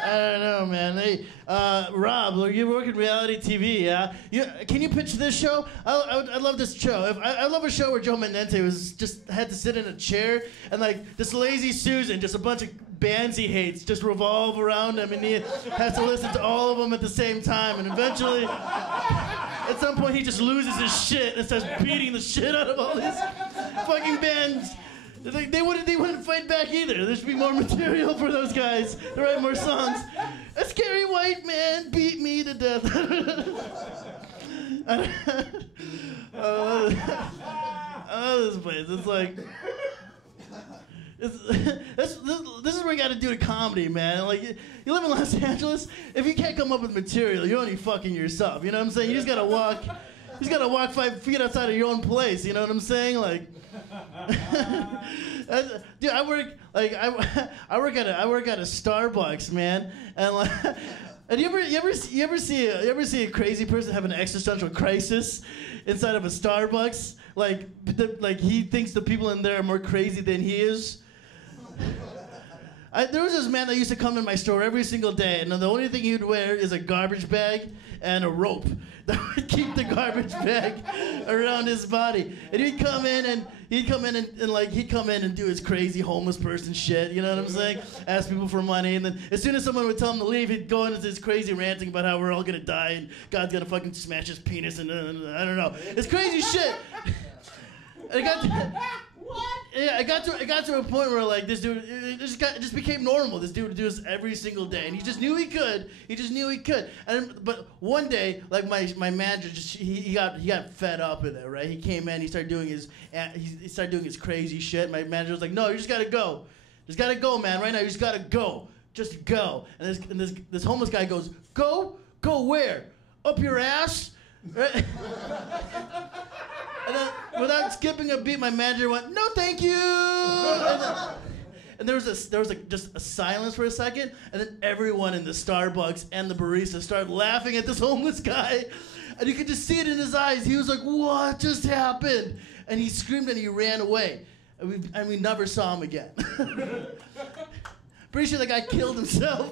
I don't know, man. Rob, you're working reality TV, yeah? Can you pitch this show? I love this show. I love a show where Joe Menente had to sit in a chair and like this lazy Susan, just a bunch of bands he hates, just revolve around him, and he has to listen to all of them at the same time, and eventually, at some point, he just loses his shit and starts beating the shit out of all these fucking bands. They wouldn't fight back either. There should be more material for those guys to write more songs. A scary white man beat me to death. I love this place. It's like this is where you got to do a comedy, man. Like you live in Los Angeles. If you can't come up with material, you're only fucking yourself. You know what I'm saying? You just gotta walk 5 feet outside of your own place. You know what I'm saying? Like. Dude, I work at a Starbucks, man, and like, and you ever see a crazy person have an existential crisis inside of a Starbucks? Like he thinks the people in there are more crazy than he is. There was this man that used to come in my store every single day, and the only thing he'd wear is a garbage bag and a rope that would keep the garbage bag around his body. And he'd come in and do his crazy homeless person shit, you know what I'm saying? Ask people for money, and then as soon as someone would tell him to leave, he'd go into this crazy ranting about how we're all gonna die and God's gonna fucking smash his penis and I don't know. It's crazy shit. And I got to a point where like this dude it just became normal. This dude would do this every single day, and he just knew he could. But one day, like my manager he got fed up with it, right? He came in, he started doing his crazy shit. My manager was like, "No, you just gotta go. Just gotta go, man. Right now, you just gotta go. Just go." And this homeless guy goes, "Go where? Up your ass?" Right? And then, without skipping a beat, my manager went, "No, thank you." And there was just a silence for a second, and then everyone in the Starbucks and the barista started laughing at this homeless guy, and you could just see it in his eyes. He was like, "What just happened?" And he screamed and he ran away, and we never saw him again. Pretty sure the guy killed himself.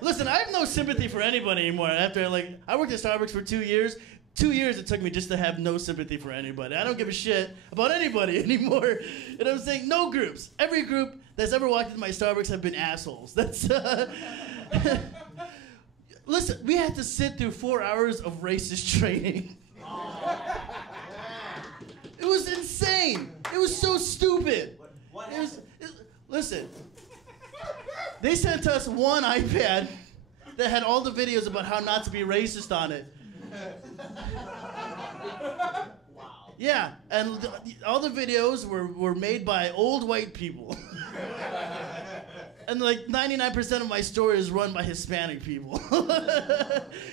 Listen, I have no sympathy for anybody anymore. After I worked at Starbucks for 2 years. 2 years it took me just to have no sympathy for anybody. I don't give a shit about anybody anymore. And I'm saying no groups. Every group that's ever walked into my Starbucks have been assholes. That's Listen, we had to sit through 4 hours of racist training. It was insane. It was so stupid. Listen. They sent us one iPad that had all the videos about how not to be racist on it. Wow. Yeah, and all the videos were made by old white people. And like 99% of my store is run by Hispanic people.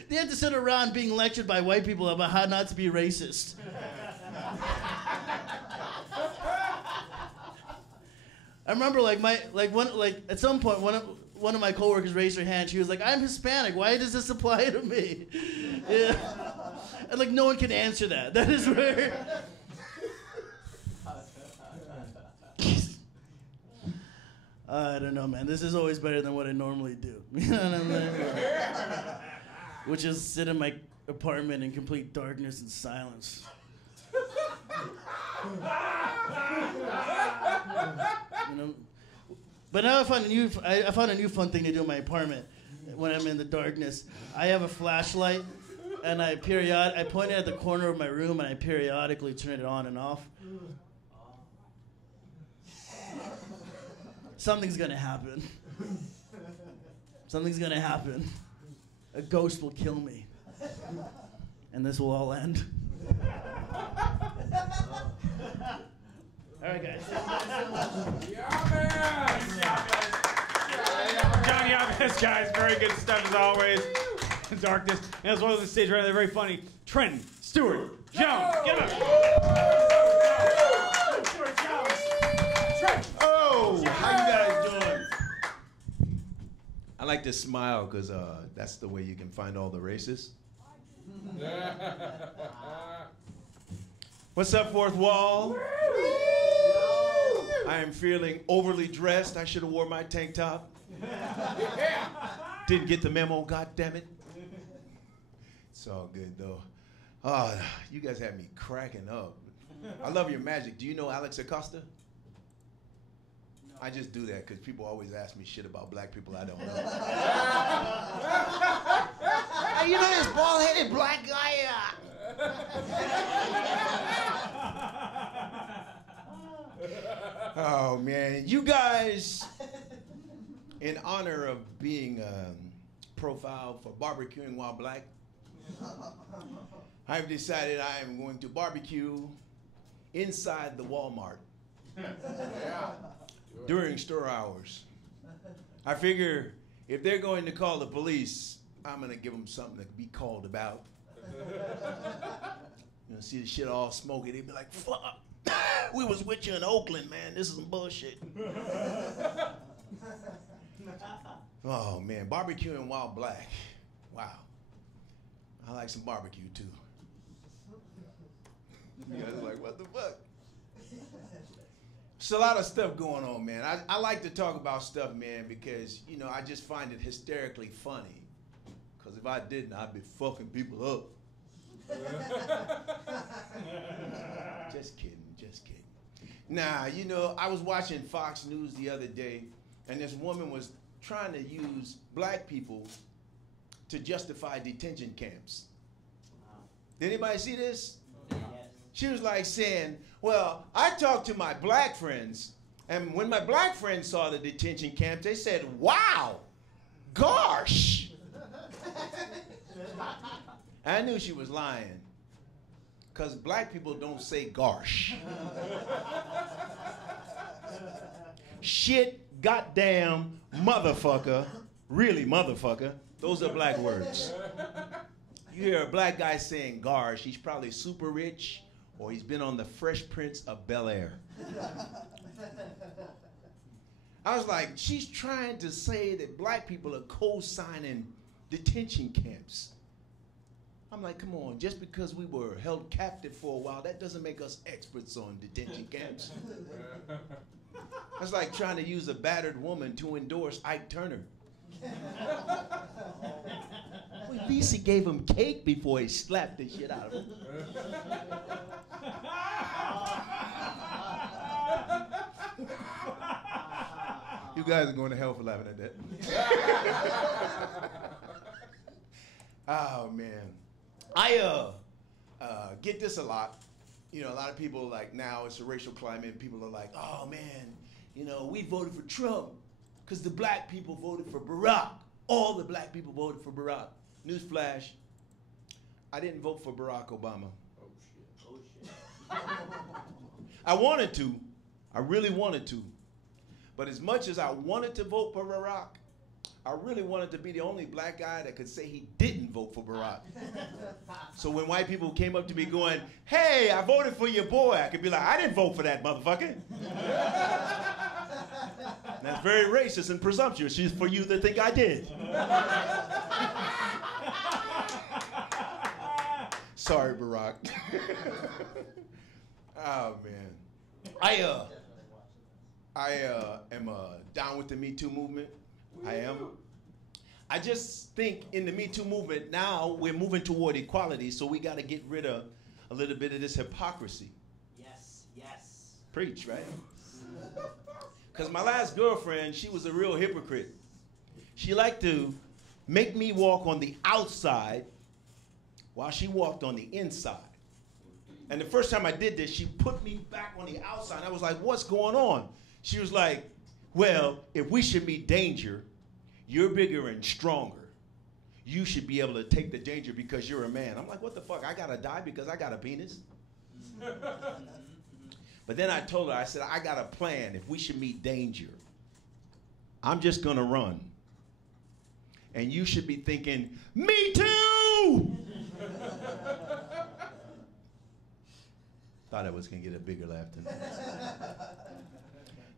They had to sit around being lectured by white people about how not to be racist. I remember at some point one of my coworkers raised her hand. She was like, "I'm Hispanic. Why does this apply to me?" Yeah. And like no one can answer that. That is where. I don't know, man. This is always better than what I normally do. You know what I mean? Which is sit in my apartment in complete darkness and silence. You know? But now I found a new fun thing to do in my apartment when I'm in the darkness. I have a flashlight, and I point it at the corner of my room, and I periodically turn it on and off. Something's gonna happen. Something's gonna happen. A ghost will kill me. And this will all end. All right, guys. John Yabez, guys. Very good stuff as always. Darkness. And as well as the stage right there, very funny. Trent Stewart Jones. Get him up. Oh, how you guys doing? I like to smile because that's the way you can find all the races. What's up, Fourth Wall? I am feeling overly dressed. I should have wore my tank top. Didn't get the memo, God damn it. It's all good though. Oh, you guys had me cracking up. I love your magic. Do you know Alex Acosta? I just do that because people always ask me shit about black people I don't know. Hey, you know this bald-headed black guy? Oh man, you guys, in honor of being profiled for barbecuing while black, I've decided I am going to barbecue inside the Walmart during store hours. I figure if they're going to call the police, I'm going to give them something to be called about. You know, see the shit all smoky, they'd be like, fuck, we was with you in Oakland, man, this is some bullshit. Oh man, barbecuing while black, wow. I like some barbecue too. You guys are like, what the fuck? There's a lot of stuff going on, man. I like to talk about stuff, man, because, you know, I just find it hysterically funny. Because if I didn't, I'd be fucking people up. Just kidding, just kidding. Nah, you know, I was watching Fox News the other day, and this woman was trying to use black people to justify detention camps. Did anybody see this? Yes. She was like saying, well, I talked to my black friends, and when my black friends saw the detention camp, they said, wow, gosh. I knew she was lying, because black people don't say gosh. Shit, goddamn, motherfucker, really motherfucker, those are black words. You hear a black guy saying gosh, he's probably super rich, or he's been on the Fresh Prince of Bel-Air. I was like, she's trying to say that black people are co-signing detention camps. I'm like, come on, just because we were held captive for a while, that doesn't make us experts on detention camps. That's like trying to use a battered woman to endorse Ike Turner. Well, at least he gave him cake before he slapped the shit out of him. You guys are going to hell for laughing at that. Oh, man. I get this a lot. You know, a lot of people, like, now it's a racial climate. People are like, oh, man, you know, we voted for Trump because the black people voted for Barack. All the black people voted for Barack. Newsflash, I didn't vote for Barack Obama. Oh, shit. Oh, shit. I wanted to. I really wanted to. But as much as I wanted to vote for Barack, I really wanted to be the only black guy that could say he didn't vote for Barack. So when white people came up to me going, hey, I voted for your boy, I could be like, I didn't vote for that motherfucker. That's very racist and presumptuous for you that think I did. Sorry, Barack. Oh, man. I am down with the Me Too movement. I am. I just think in the Me Too movement now we're moving toward equality, so we got to get rid of a little bit of this hypocrisy. Yes, yes. Preach, right? Because my last girlfriend, she was a real hypocrite. She liked to make me walk on the outside while she walked on the inside. And the first time I did this, she put me back on the outside. I was like, what's going on? She was like, well, if we should meet danger, you're bigger and stronger. You should be able to take the danger because you're a man. I'm like, what the fuck? I gotta die because I got a penis? But then I told her, I said, I got a plan. If we should meet danger, I'm just gonna run. And you should be thinking, me too! Thought I was gonna get a bigger laugh than that.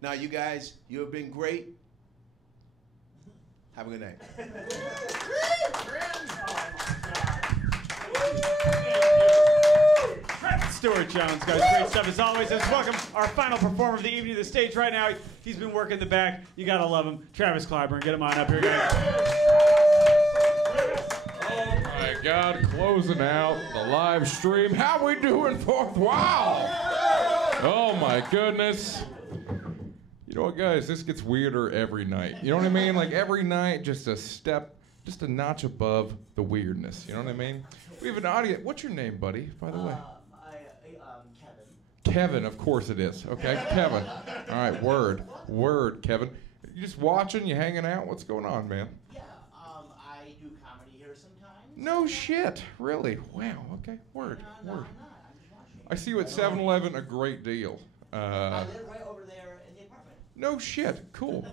Now, you guys, you have been great. Have a good night. Stuart Jones, guys, great stuff as always. Let's welcome our final performer of the evening to the stage right now. He's been working the back. You gotta love him. Travis Clyburn, get him on up here, guys. Oh my God, closing out the live stream. How we doing, Fourth? Wow! Oh my goodness. You know what, guys? This gets weirder every night. You know what I mean? Like every night, just a step, just a notch above the weirdness. You know what I mean? We have an audience. What's your name, buddy, by the way? Kevin. Kevin, of course it is. Okay, Kevin. All right, word, Kevin. You just watching? You hanging out? What's going on, man? Yeah, I do comedy here sometimes. No shit, really? Wow. Okay, word. I'm not. I'm just watching. I see you at 7-Eleven a great deal. I live right over there in the apartment. No shit. Cool.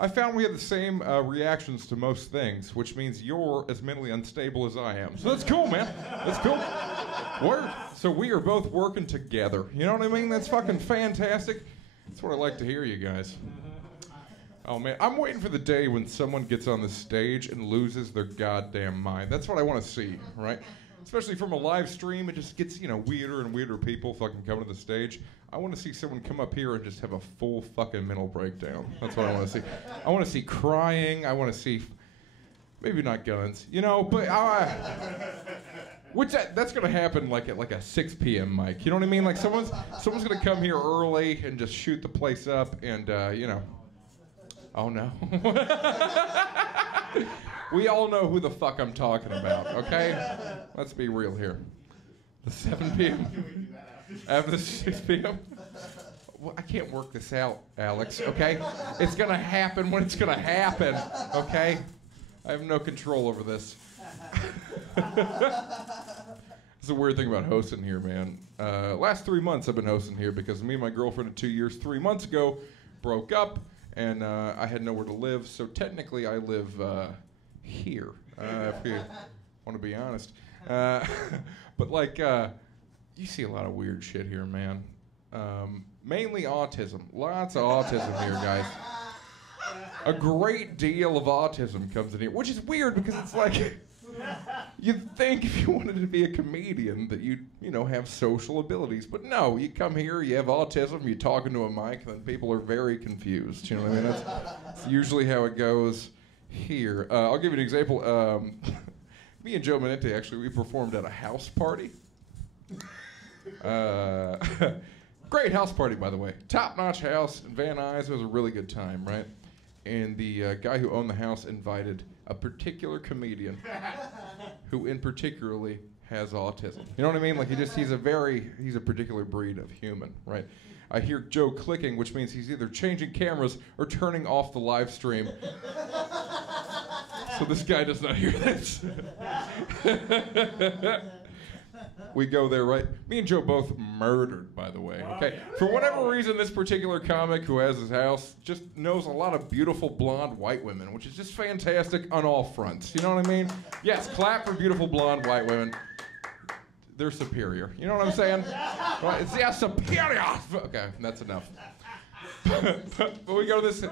I found we have the same reactions to most things, which means you're as mentally unstable as I am. So that's cool, man. That's cool. Word. So we are both working together. You know what I mean? That's fucking fantastic. That's what I like to hear, you guys. Oh, man. I'm waiting for the day when someone gets on the stage and loses their goddamn mind. That's what I want to see, right? Especially from a live stream, it just gets, weirder and weirder people fucking coming to the stage. I want to see someone come up here and just have a full fucking mental breakdown. That's what I want to see. I want to see crying. I want to see, maybe not guns, but that's gonna happen like at a 6 p.m. mic. You know what I mean? Like someone's gonna come here early and just shoot the place up, and oh no. We all know who the fuck I'm talking about, okay? Let's be real here. The 7 p.m. after the 6 p.m. Well, I can't work this out, Alex, okay? It's gonna happen when it's gonna happen, okay? I have no control over this. It's a weird thing about hosting here, man. Last 3 months I've been hosting here because me and my girlfriend of 2 years, 3 months ago, broke up, and I had nowhere to live, so technically I live here, if you want to be honest. But you see a lot of weird shit here, man. Mainly autism. Lots of autism here, guys. A great deal of autism comes in here, which is weird because it's like, you'd think if you wanted to be a comedian that you'd, have social abilities. But no, you come here, you have autism, you're talking to a mic, and then people are very confused. You know what I mean? That's usually how it goes here. I'll give you an example. Me and Joe Manente, actually, we performed at a house party. Great house party, by the way. Top-notch house in Van Nuys. It was a really good time, right? And the guy who owned the house invited a particular comedian who in particularly has autism. You know what I mean? Like he's a particular breed of human, right? I hear Joe clicking, which means he's either changing cameras or turning off the live stream. So this guy does not hear this. We go there, right? Me and Joe both murdered, by the way, okay? For whatever reason, this particular comic who has his house just knows a lot of beautiful blonde white women, which is just fantastic on all fronts. You know what I mean? Yes, clap for beautiful blonde white women. They're superior. You know what I'm saying? Right? It's superior. Okay, that's enough. but we go to this.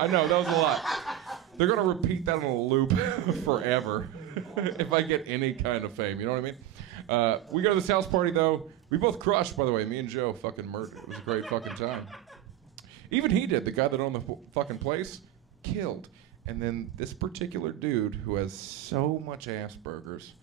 I know, that was a lot. They're going to repeat that on a loop forever if I get any kind of fame. You know what I mean? We go to this house party, though. We both crushed, by the way. Me and Joe fucking murdered. It was a great fucking time. Even he did. The guy that owned the fucking place killed. And then this particular dude who has so much Asperger's,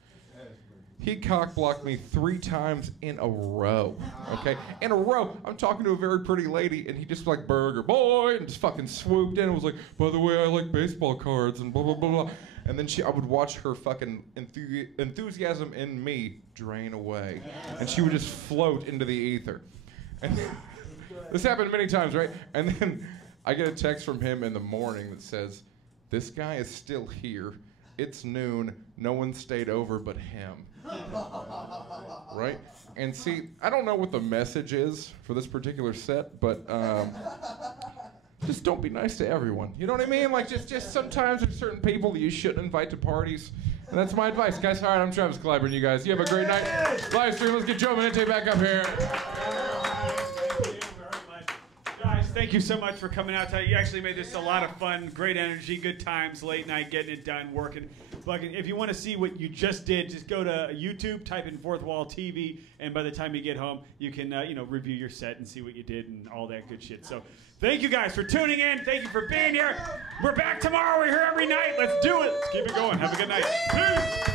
he cock-blocked me 3 times in a row, okay? In a row. I'm talking to a very pretty lady, and he just like, burger boy, and just fucking swooped in and was like, by the way, I like baseball cards, and blah, blah, blah, blah. And then I would watch her fucking enthusiasm in me drain away. And she would just float into the ether. And this happened many times, right? And then I get a text from him in the morning that says, this guy is still here. It's noon. No one stayed over but him. Right? And see, I don't know what the message is for this particular set, but just don't be nice to everyone. You know what I mean? Like, just sometimes there's certain people that you shouldn't invite to parties. And that's my advice. Guys, all right, I'm Travis Clyburn, you guys. You have a great night. Live stream, let's get Joe Minente back up here. Guys, thank you so much for coming out tonight. You actually made this a lot of fun, great energy, good times, late night, getting it done, working. If you want to see what you just did, just go to YouTube, type in Fourth Wall TV, and by the time you get home, you can review your set and see what you did and all that good shit. So thank you guys for tuning in. Thank you for being here. We're back tomorrow. We're here every night. Let's do it. Let's keep it going. Have a good night. Peace.